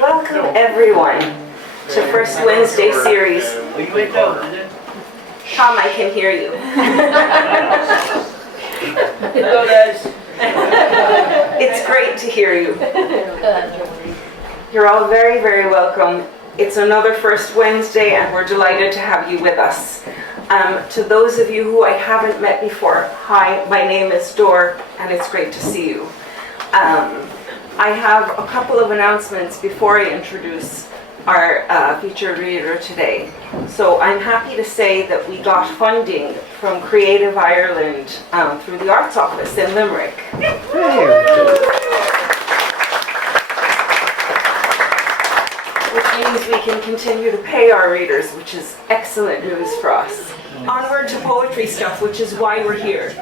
Welcome everyone to First Wednesday series. Tom, I can hear you. Hello guys. It's great to hear you. You're all very, very welcome. It's another First Wednesday and we're delighted to have you with us. To those of you who I haven't met before, hi, my name is Dor and it's great to see you. I have a couple of announcements before I introduce our featured reader today. So I'm happy to say that we got funding from Creative Ireland through the Arts Office in Limerick. Which means we can continue to pay our readers, which is excellent news for us. Onward to poetry stuff, which is why we're here.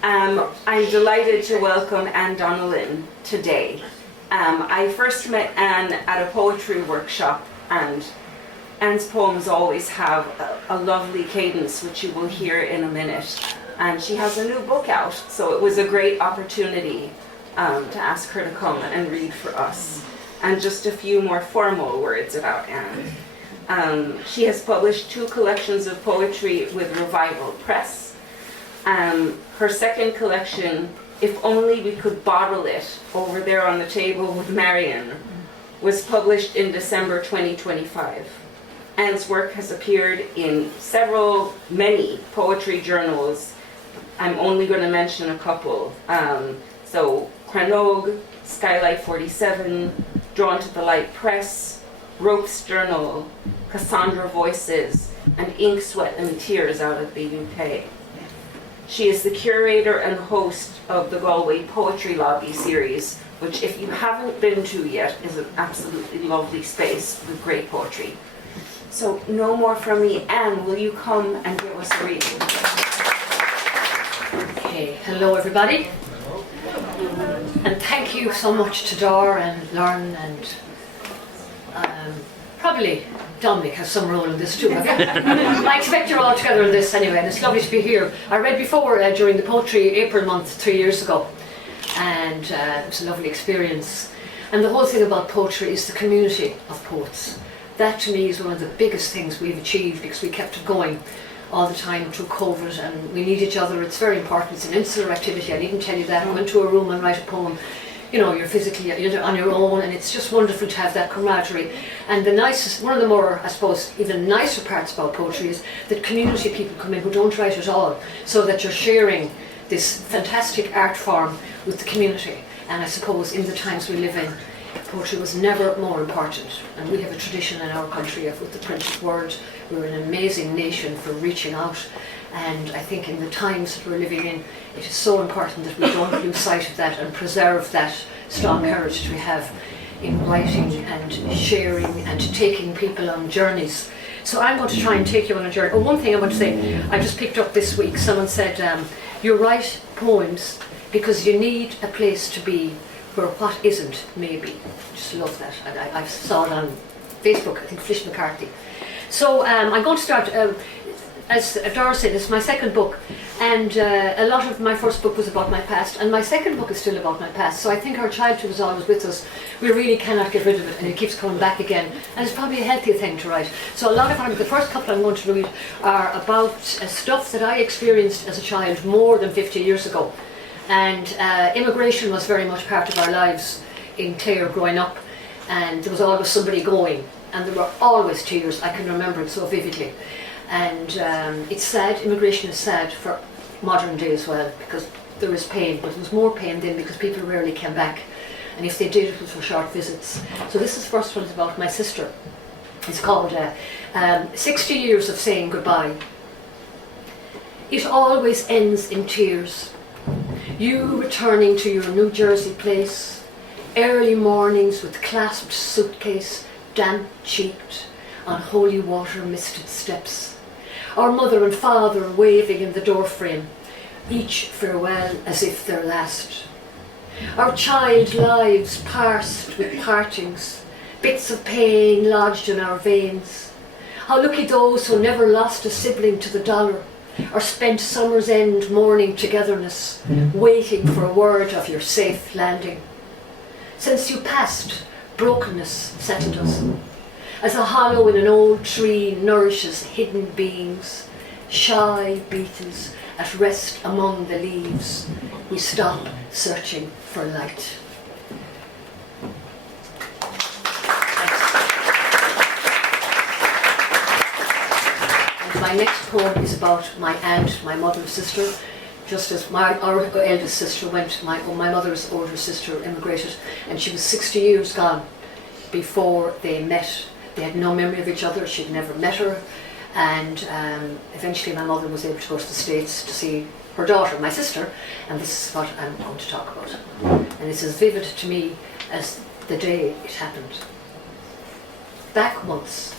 I'm delighted to welcome Anne Donnellan today. I first met Anne at a poetry workshop, and Anne's poems always have a lovely cadence, which you will hear in a minute. And she has a new book out, so it was a great opportunity to ask her to come and read for us. And just a few more formal words about Anne. She has published 2 collections of poetry with Revival Press. Her second collection, If Only We Could Bottle It, over there on the table with Marion, was published in December 2025. Anne's work has appeared in many poetry journals. I'm only going to mention a couple. So Cranog, Skylight 47, Drawn to the Light Press, Ropes Journal, Cassandra Voices, and Ink, Sweat and Tears out of the UK. She is the curator and host of the Galway Poetry Lobby series, which if you haven't been to yet is an absolutely lovely space with great poetry. So no more from me. Anne, will you come and give us a reading? Okay, hello everybody. And thank you so much to Dor and Lauren and probably Dominic has some role in this too. I expect you're all together in this anyway, and it's lovely to be here. I read before during the Poetry April month 3 years ago, and it was a lovely experience. And the whole thing about poetry is the community of poets. That to me is one of the biggest things we've achieved, because we kept it going all the time through COVID, and we need each other. It's very important. It's an insular activity. I needn't tell you that. Go into a room and write a poem. You know, you're physically on your own, and it's just wonderful to have that camaraderie. And one of the more, I suppose, even nicer parts about poetry is that community people come in who don't write at all, so that you're sharing this fantastic art form with the community. And I suppose in the times we live in, poetry was never more important. And we have a tradition in our country with the printed word. We're an amazing nation for reaching out. And I think in the times that we're living in, it is so important that we don't lose sight of that and preserve that strong heritage we have in writing and sharing and taking people on journeys. So I'm going to try and take you on a journey. Oh, one thing I want to say, I just picked up this week, someone said, you write poems because you need a place to be where what isn't maybe. Just love that. I saw it on Facebook, I think Flish McCarthy. So I'm going to start, as Dora said, it's my second book, and a lot of my first book was about my past, and my second book is still about my past. So I think our childhood is always with us. We really cannot get rid of it, and it keeps coming back again, and it's probably a healthier thing to write. So a lot of the first couple I'm going to read are about stuff that I experienced as a child more than 50 years ago. And immigration was very much part of our lives in Clare growing up, and there was always somebody going, and there were always tears. I can remember it so vividly. And it's sad, immigration is sad for modern day as well, because there is pain, but there was more pain then because people rarely came back, and if they did, it was for short visits. So this is the first one, is about my sister. It's called 60 Years of Saying Goodbye. It always ends in tears. You returning to your New Jersey place, early mornings with clasped suitcase, damp-cheeked, on holy water misted steps. Our mother and father waving in the doorframe, each farewell as if their last. Our child lives parsed with partings, bits of pain lodged in our veins. How lucky those who never lost a sibling to the dollar, or spent summer's end mourning togetherness, waiting for a word of your safe landing. Since you passed, brokenness settled us. As a hollow in an old tree nourishes hidden beings, shy beetles at rest among the leaves, we stop searching for light. And my next poem is about my aunt, my mother's sister. Just as our eldest sister went, my mother's older sister immigrated, and she was 60 years gone before they met. They had no memory of each other, she'd never met her, and eventually my mother was able to go to the States to see her daughter, my sister, and this is what I'm going to talk about. And it's as vivid to me as the day it happened. Back once.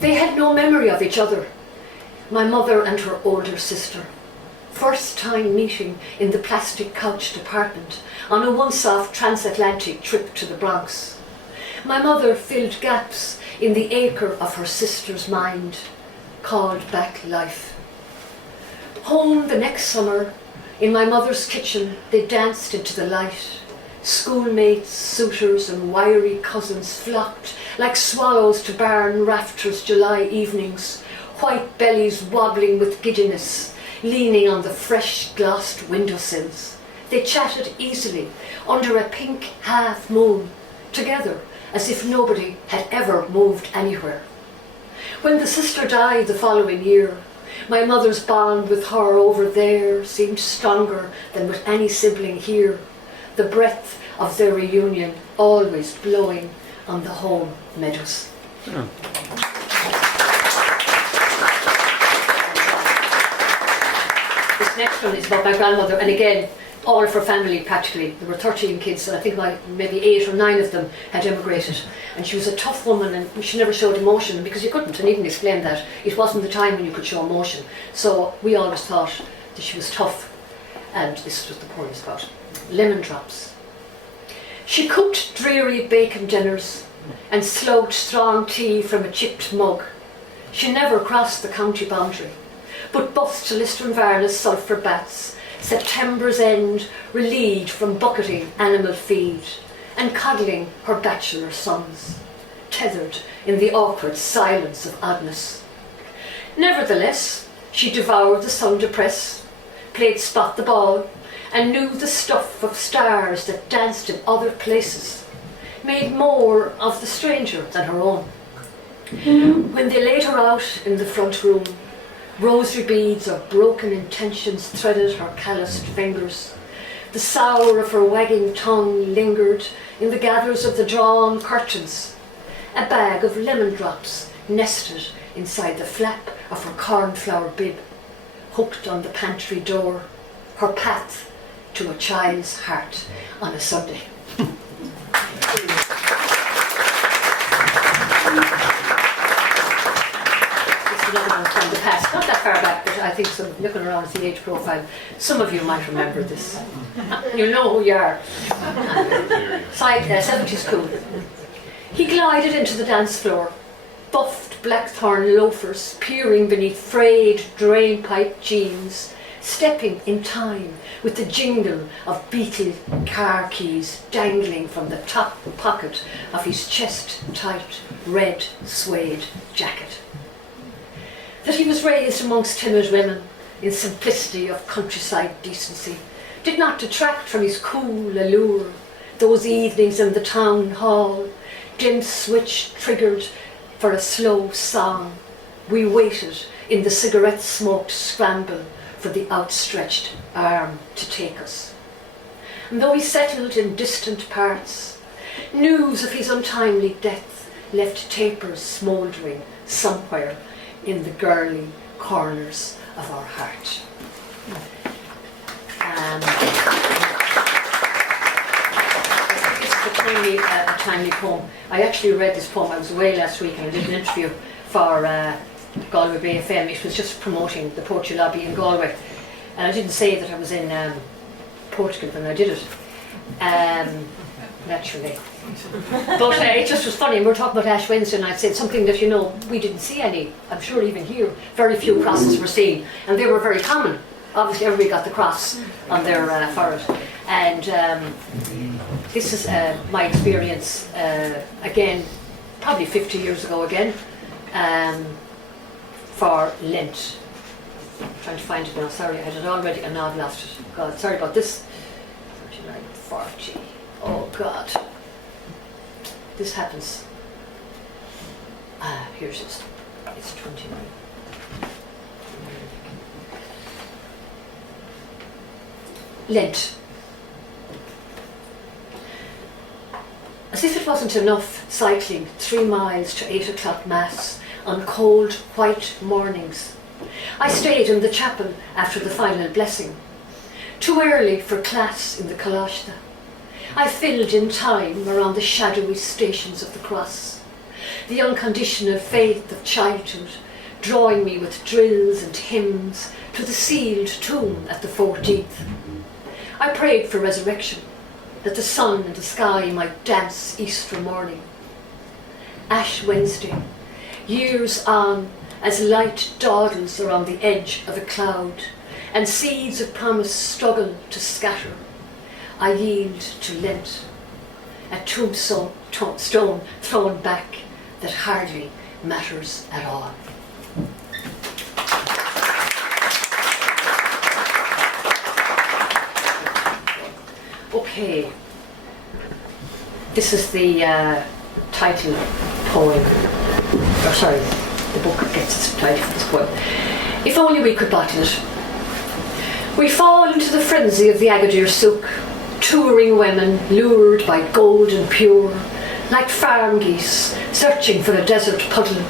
They had no memory of each other, my mother and her older sister. First time meeting in the plastic couch department on a once-off transatlantic trip to the Bronx. My mother filled gaps in the acre of her sister's mind, called back life. Home the next summer, in my mother's kitchen, they danced into the light. Schoolmates, suitors and wiry cousins flocked like swallows to barn rafters July evenings, white bellies wobbling with giddiness, leaning on the fresh glossed windowsills. They chatted easily under a pink half moon, together as if nobody had ever moved anywhere. When the sister died the following year, my mother's bond with her over there seemed stronger than with any sibling here, the breath of their reunion always blowing on the home meadows. Oh. This next one is about my grandmother, and again, all of her family practically. There were 13 kids, and I think maybe 8 or 9 of them had immigrated. And she was a tough woman, and she never showed emotion because you couldn't, and even explained that it wasn't the time when you could show emotion. So we always thought that she was tough, and this is what the poem is about. Lemon drops. She cooked dreary bacon dinners and slogged strong tea from a chipped mug. She never crossed the county boundary, but bussed to Listonvarna's sulphur baths, September's end, relieved from bucketing animal feed and coddling her bachelor sons, tethered in the awkward silence of oddness. Nevertheless, she devoured the Sunday press, played spot the ball, and knew the stuff of stars that danced in other places, made more of the stranger than her own. When they laid her out in the front room, rosary beads of broken intentions threaded her calloused fingers. The sour of her wagging tongue lingered in the gathers of the drawn curtains. A bag of lemon drops nested inside the flap of her cornflower bib, hooked on the pantry door, her path to a child's heart on a Sunday. Another one from the past, not that far back, but I think looking around at the age profile, some of you might remember this. You know who you are. 70s cool. He glided into the dance floor, buffed blackthorn loafers peering beneath frayed drainpipe jeans, stepping in time with the jingle of beetle car keys dangling from the top pocket of his chest-tight red suede jacket. That he was raised amongst timid women in simplicity of countryside decency did not detract from his cool allure. Those evenings in the town hall, dim switch triggered for a slow song, we waited in the cigarette-smoked scramble for the outstretched arm to take us. And though he settled in distant parts, news of his untimely death left tapers smouldering somewhere in the girly corners of our heart. This is a timely poem. I actually read this poem. I was away last week and I did an interview for Galway Bay FM. It was just promoting the poetry lobby in Galway, and I didn't say that I was in Portugal when I did it, naturally. But it just was funny, and we were talking about Ash Wednesday, and I said something that, we didn't see any. I'm sure even here, very few crosses were seen, and they were very common. Obviously, everybody got the cross on their forehead. And this is my experience, again, probably 50 years ago again, for Lent. I'm trying to find it now, sorry, I had it already, and now I've lost it. God, sorry about this. 39, 40, oh God. This happens. Here it is. It's 29. Lent. As if it wasn't enough cycling 3 miles to 8 o'clock mass on cold, white mornings, I stayed in the chapel after the final blessing. Too early for class in the Kalashta, I filled in time around the shadowy stations of the cross, the unconditional faith of childhood drawing me with drills and hymns to the sealed tomb at the 14th. I prayed for resurrection, that the sun in the sky might dance Easter morning. Ash Wednesday, years on, as light dawdles around the edge of a cloud, and seeds of promise struggle to scatter, I yield to Lent, a tombstone thrown back that hardly matters at all. Okay, this is the title poem, or sorry, the book gets its title from this poem. If only we could bottle it. We fall into the frenzy of the Agadir Souk, touring women lured by gold and pure, like farm geese searching for a desert puddle.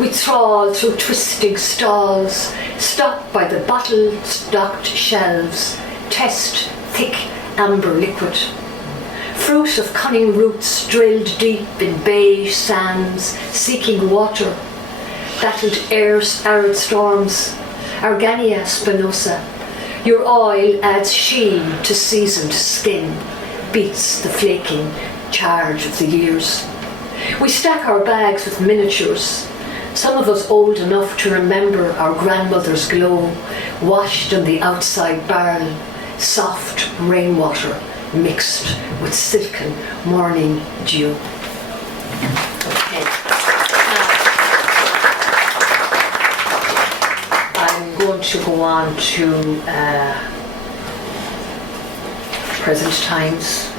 We trawl through twisting stalls, stop by the bottle-stocked shelves, test thick amber liquid. Fruit of cunning roots drilled deep in beige sands, seeking water. Battled arid storms, Argania spinosa. Your oil adds sheen to seasoned skin, beats the flaking charge of the years. We stack our bags with miniatures, some of us old enough to remember our grandmother's glow, washed in the outside barrel, soft rainwater mixed with silken morning dew. Okay. I'm going to go on to present times.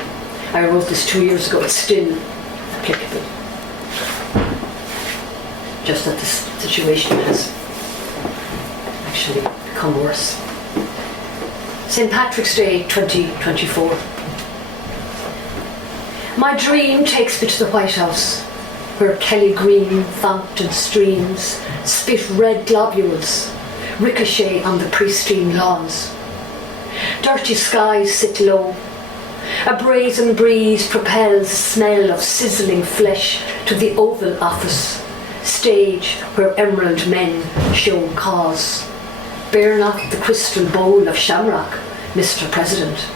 I wrote this 2 years ago, it's still applicable. Just that this situation has actually become worse. St. Patrick's Day 2024. My dream takes me to the White House, where Kelly green fountain streams spit red globules, ricochet on the pristine lawns. Dirty skies sit low. A brazen breeze propels the smell of sizzling flesh to the Oval Office, stage where emerald men show cause. Bear not the crystal bowl of shamrock, Mr. President,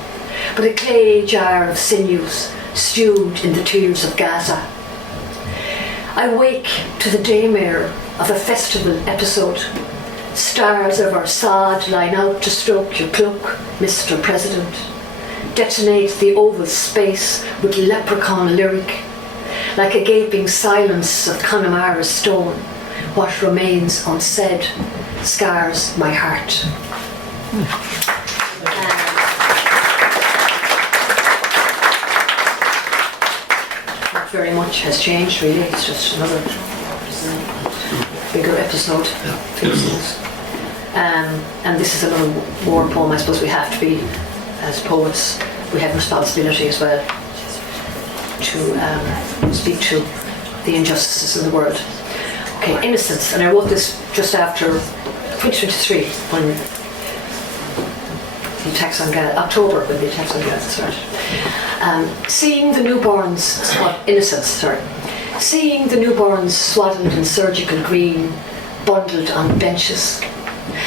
but a clay jar of sinews stewed in the tears of Gaza. I wake to the daymare of a festival episode. Stars of our sod line out to stroke your cloak, Mr. President. Detonate the oval space with leprechaun lyric. Like a gaping silence of Connemara stone, what remains unsaid scars my heart. Not very much has changed, really. It's just another bigger episode. And this is another war poem. I suppose we have to be, as poets, we have responsibility as well to speak to the injustices in the world. Okay, Innocence, and I wrote this just after 2023 when the attacks on Gaza, October when the attacks on Gaza started. Seeing the newborns, seeing the newborns swaddled in surgical green, bundled on benches,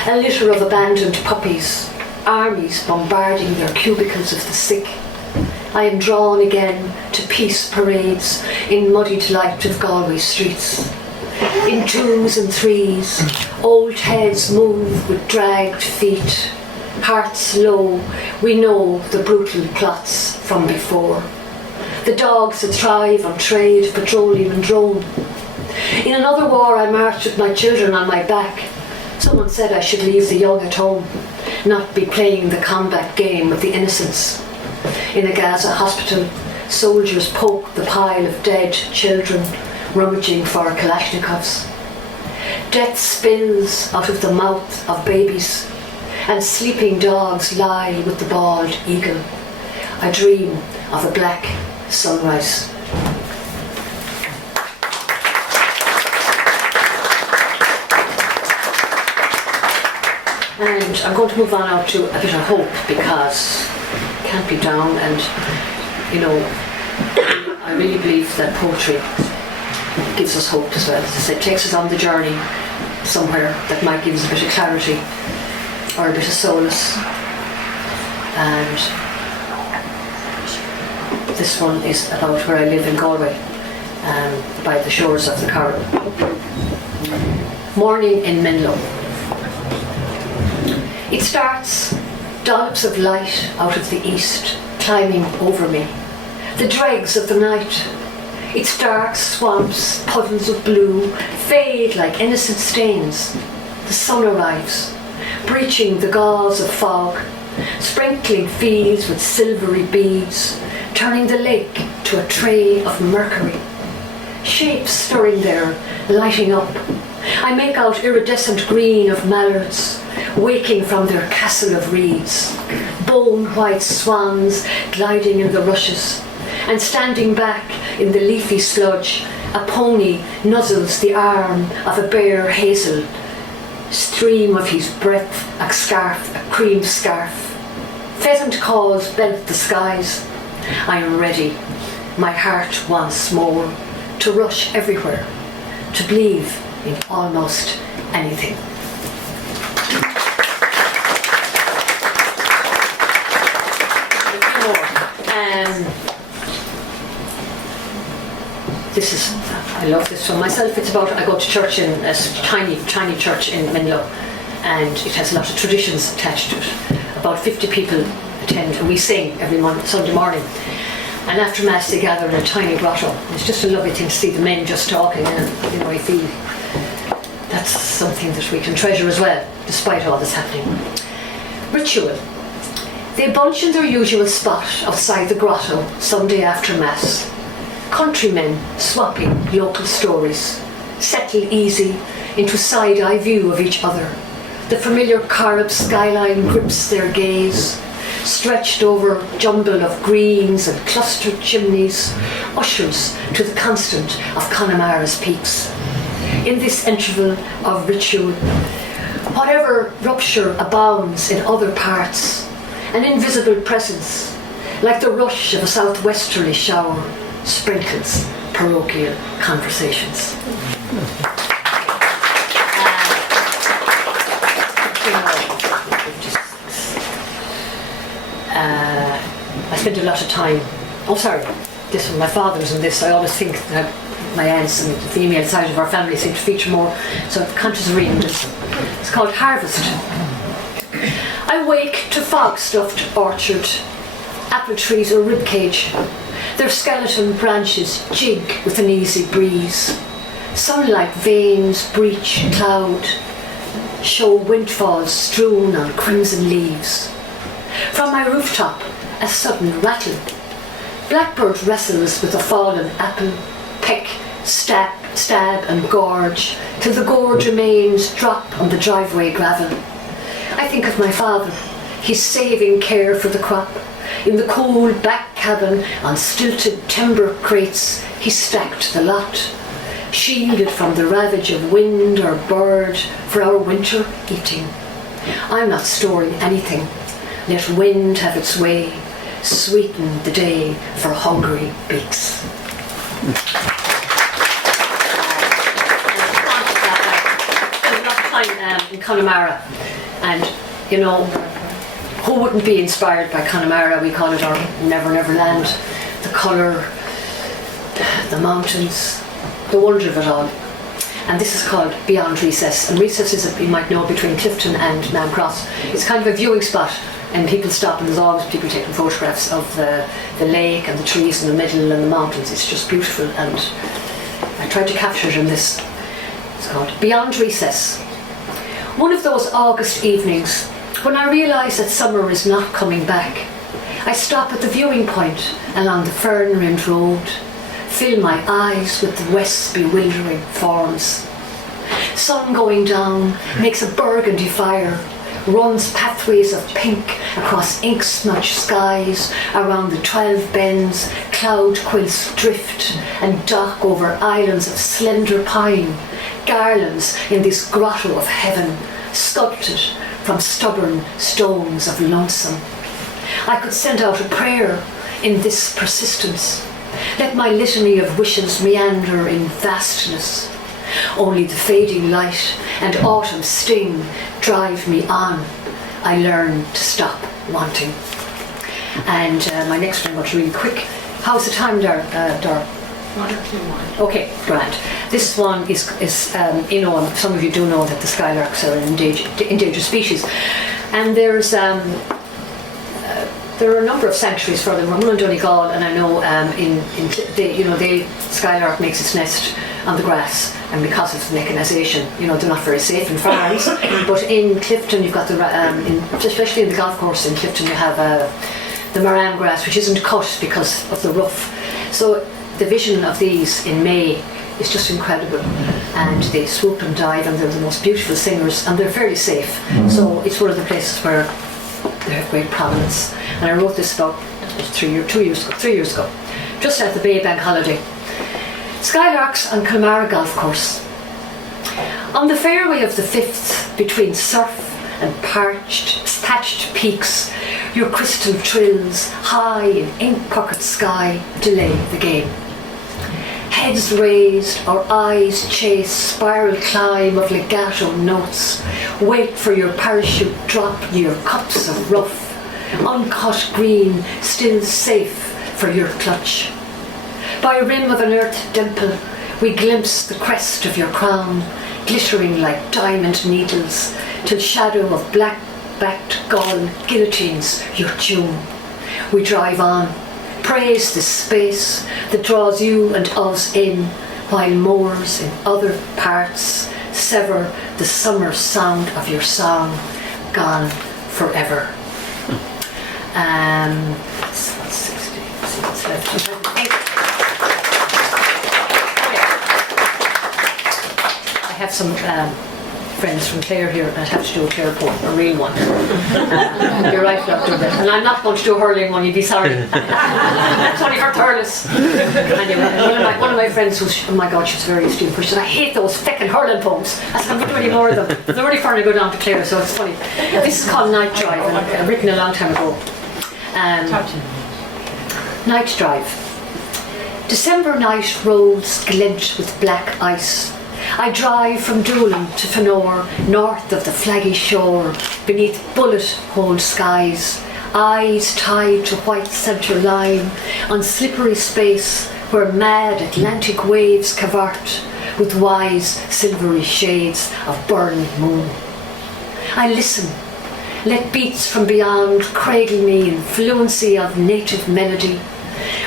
a litter of abandoned puppies, armies bombarding their cubicles of the sick. I am drawn again to peace parades in muddied light of Galway streets. In 2s and 3s, old heads move with dragged feet. Hearts low, we know the brutal plots from before. the dogs that thrive on trade, petroleum and drone. In another war I marched with my children on my back. Someone said I should leave the young at home, not be playing the combat game with the innocents. In a Gaza hospital, soldiers poke the pile of dead children, rummaging for Kalashnikovs. Death spills out of the mouth of babies, and sleeping dogs lie with the bald eagle. I dream of a black sunrise. And I'm going to move on now to a bit of hope, because it can't be down, and you know, I really believe that poetry gives us hope as well. As I said, it takes us on the journey somewhere that might give us a bit of clarity or a bit of solace. And this one is about where I live in Galway, by the shores of the Carron. Morning in Menlo. It starts, dollops of light out of the east climbing over me, the dregs of the night. Its dark swamps, puddles of blue, fade like innocent stains. The sun arrives, breaching the gauze of fog, sprinkling fields with silvery beads, turning the lake to a tray of mercury. Shapes stirring there, lighting up. I make out iridescent green of mallards, waking from their castle of reeds, bone-white swans gliding in the rushes, and standing back in the leafy sludge, a pony nuzzles the arm of a bare hazel, stream of his breath a scarf, a cream scarf. Pheasant calls bent the skies. I am ready, my heart once more, to rush everywhere, to believe in almost anything. This is, I love this one myself. It's about, I go to church in a tiny church in Menlo, and it has a lot of traditions attached to it. About 50 people attend, and we sing every Sunday morning. And after Mass they gather in a tiny grotto. It's just a lovely thing to see the men just talking, and you know, I feel that's something that we can treasure as well, despite all this happening. Ritual. They bunch in their usual spot outside the grotto Sunday after Mass. Countrymen swapping local stories, settle easy into side-eye view of each other. The familiar Carib skyline grips their gaze, stretched over jumble of greens and clustered chimneys, ushers to the constant of Connemara's peaks. In this interval of ritual, whatever rupture abounds in other parts, an invisible presence, like the rush of a southwesterly shower, sprinkles parochial conversations. I spent a lot of time, this one, my father was in this. I always think that my aunts and the female side of our family seem to feature more, so I'm conscious of reading this. It's called Harvest. I wake to fog-stuffed orchard, apple trees or ribcage. Their skeleton branches jig with an easy breeze. Sunlight veins breach cloud, show windfalls strewn on crimson leaves. From my rooftop, a sudden rattle. Blackbird wrestles with a fallen apple, peck, stab and gorge, till the gorge remains drop on the driveway gravel. I think of my father, his saving care for the crop. In the cool back cabin, on stilted timber crates, he stacked the lot, shielded from the ravage of wind or bird for our winter eating. I'm not storing anything. Let wind have its way, sweeten the day for hungry beaks. There's a lot of time in Connemara, and you know, who wouldn't be inspired by Connemara? We call it our Never Never Land. The colour, the mountains, the wonder of it all. And this is called Beyond Recess. And Recess is, you might know, between Clifton and Nairn Cross. It's kind of a viewing spot and people stop, and there's always people taking photographs of the lake and the trees in the middle and the mountains. It's just beautiful, and I tried to capture it in this. It's called Beyond Recess. One of those August evenings when I realise that summer is not coming back, I stop at the viewing point along the fern-rimmed road, fill my eyes with the west's bewildering forms. Sun going down makes a burgundy fire, runs pathways of pink across ink-smudged skies, around the 12 bends, cloud quilts drift and dock over islands of slender pine, garlands in this grotto of heaven, sculpted from stubborn stones of lonesome. I could send out a prayer in this persistence. Let my litany of wishes meander in vastness. Only the fading light and autumn's sting drive me on. I learn to stop wanting. And my next one was really quick. How's the time, Dar? 1 or 2 more. Okay, grand. This one is some of you do know that the skylarks are an endangered species, and there are a number of sanctuaries for them. One in Donegal, and I know the skylark makes its nest on the grass, and because of mechanisation, they're not very safe in farms. But in Clifton, you've got especially in the golf course in Clifton, you have the marram grass, which isn't cut because of the rough. So the vision of these in May is just incredible, and they swoop and dive, and they're the most beautiful singers, and they're fairly safe. So it's one of the places where they have great prominence. And I wrote this about 3 years ago, just at the Bay Bank holiday. Skylarks on Kilmara Golf Course. On the fairway of the Fifth, between surf and patched peaks, your crystal trills, high in ink-puckered sky, delay the game. Heads raised, our eyes chase spiral climb of legato notes. Wait for your parachute drop, your cups of rough. Uncut green, still safe for your clutch. By a rim of an earth dimple, we glimpse the crest of your crown, glittering like diamond needles, till shadow of black-backed gull guillotines your tune. We drive on, praise the space that draws you and us in, while moors in other parts sever the summer sound of your song, gone forever. What's 60? What's left? I have some friends from Clare here, and I'd have to do a Clare poem, a real one. You're right, Dr. And I'm not going to do a hurling one, you'd be sorry. That's only for thurless. Anyway, one of my friends was, oh my God, she's very esteemed, but she said, I hate those feckin' hurling poems. I said, I'm not doing any more of them. They're already far to go down to Clare, so it's funny. This is called Night Drive, and I've written a long time ago. Night Drive. December night roads glint with black ice. I drive from Doolin to Fanor, north of the flaggy shore, beneath bullet-hole skies, eyes tied to white centre line, on slippery space where mad Atlantic waves cavort, with wise silvery shades of burning moon. I listen, let beats from beyond cradle me in fluency of native melody.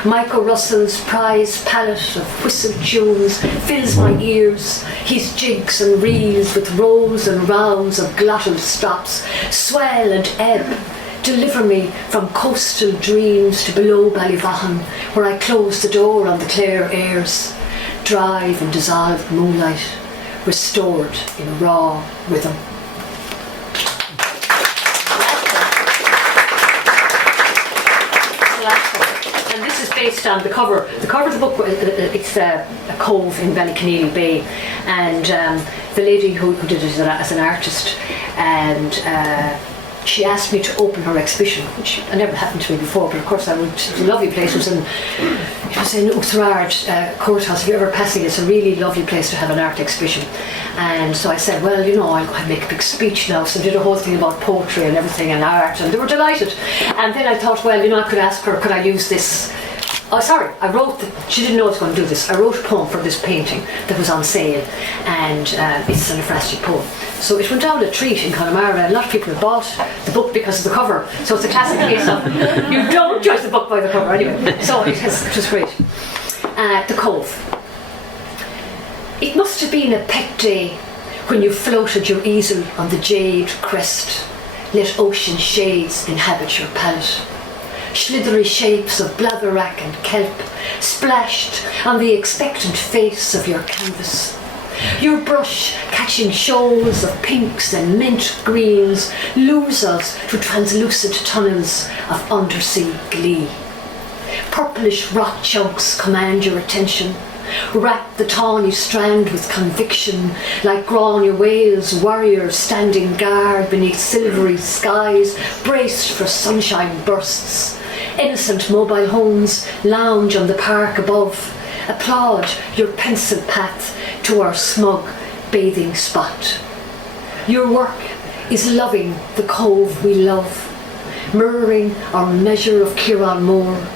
Michael Russell's prize palette of whistle tunes fills my ears, his jigs and reels with rolls and rounds of glottal stops, swell and ebb, deliver me from coastal dreams to below Ballyvaughan, where I close the door on the Clare airs, drive in dissolved moonlight, restored in raw rhythm. And this is based on the cover. The cover of the book, it's a cove in Ballyconneely Bay, and the lady who did it as an artist, and she asked me to open her exhibition, which never happened to me before, but of course I went to a lovely place. It was in Outhrard Courthouse. If you're ever passing, it's a really lovely place to have an art exhibition. And so I said, well, I'll make a big speech now. So I did a whole thing about poetry and everything and art, and they were delighted. And then I thought, well, I could ask her, could I use this Oh, sorry, she didn't know I was going to do this. I wrote a poem for this painting that was on sale, and it's an ekphrastic poem. So it went down a treat in Connemara, and a lot of people bought the book because of the cover. So it's a classic case of, you don't judge the book by the cover anyway. So it was great. The Cove. It must have been a pet day when you floated your easel on the jade crest. Let ocean shades inhabit your palette. Slithery shapes of blatherwrack and kelp splashed on the expectant face of your canvas. Your brush catching shoals of pinks and mint greens lures us through translucent tunnels of undersea glee. Purplish rock chunks command your attention. Wrap the tawny strand with conviction, like Grania whales, warriors standing guard beneath silvery skies, braced for sunshine bursts. Innocent mobile homes lounge on the park above, applaud your pencil path to our smug bathing spot. Your work is loving the cove we love, mirroring our measure of Ciaran Moore.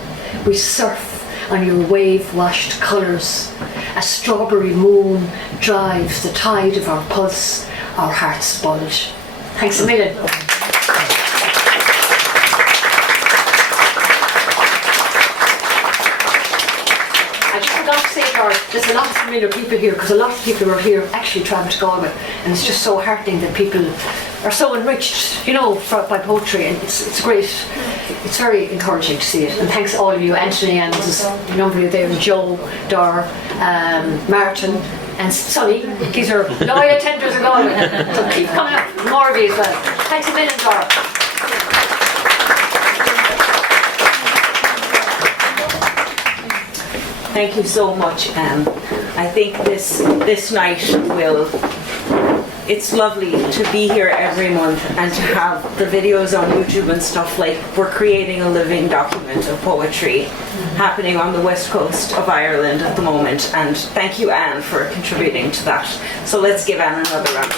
We surf on your wave-washed colours. A strawberry moon drives the tide of our pulse, our hearts bulge. Thanks a million. I just forgot to say, there's a lot of familiar people here, because a lot of people who are here actually travel to Galway, and it's just so heartening that people are so enriched, by poetry, and it's great. It's very encouraging to see it. And thanks to all of you, Anthony, and there's a number of you there, Joe, Dara, Martin, and Sonny. These are loyal attenders of Galway. So keep coming up, more of you as well. Thanks a million, Dara. Thank you so much, Anne. I think this night it's lovely to be here every month and to have the videos on YouTube and stuff. Like, we're creating a living document of poetry happening on the west coast of Ireland at the moment, and thank you, Anne, for contributing to that. So let's give Anne another round.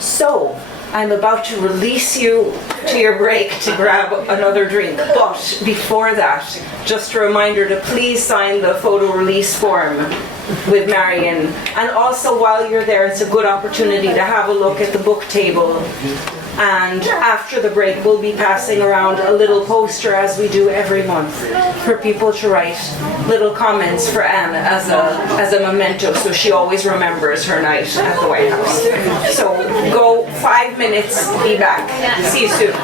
So I'm about to release you to your break to grab another drink, but before that, just a reminder to please sign the photo release form with Marion, and also while you're there, it's a good opportunity to have a look at the book table. And after the break, we'll be passing around a little poster, as we do every month, for people to write little comments for Anne as a memento, so she always remembers her night at the White House. So go 5 minutes, be back. See you soon.